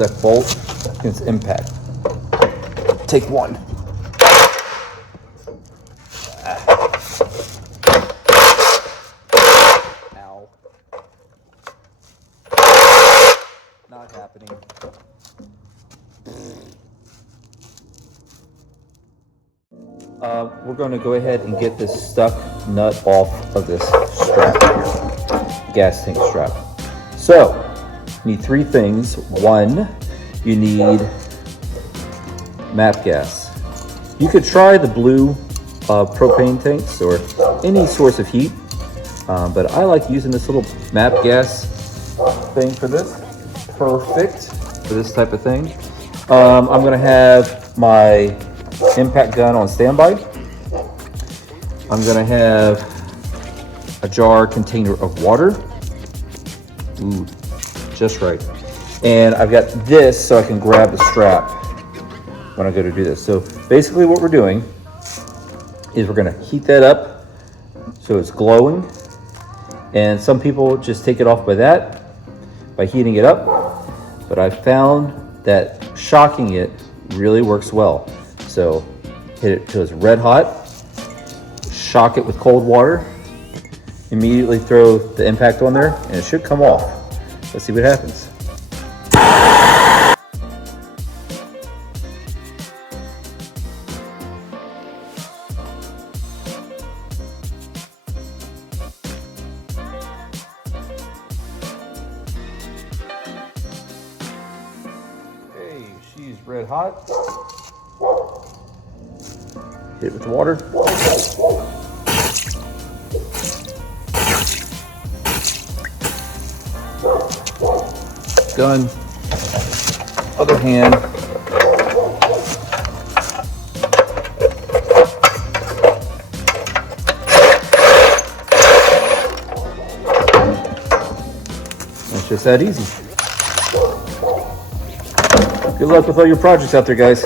stuck bolt against impact. Take one. Ow. Not happening. We're going to go ahead and get this stuck nut off of this strap here, gas tank strap. So, you need three things. One, you need MAPP gas. You could try the blue propane tanks or any source of heat, but I like using this little MAPP gas thing for this. Perfect for this type of thing. I'm going to have my impact gun on standby. I'm going to have a jar container of water. Ooh, just right. And I've got this so I can grab the strap when I go to do this. So basically what we're doing is we're going to heat that up so it's glowing. And some people just take it off by heating it up. But I've found that shocking it really works well. So hit it till it's red hot, shock it with cold water, immediately throw the impact on there, and it should come off. Let's see what happens. Okay, she's red hot. Hit it with the water. Gun. Other hand. It's just that easy. Good luck with all your projects out there, guys.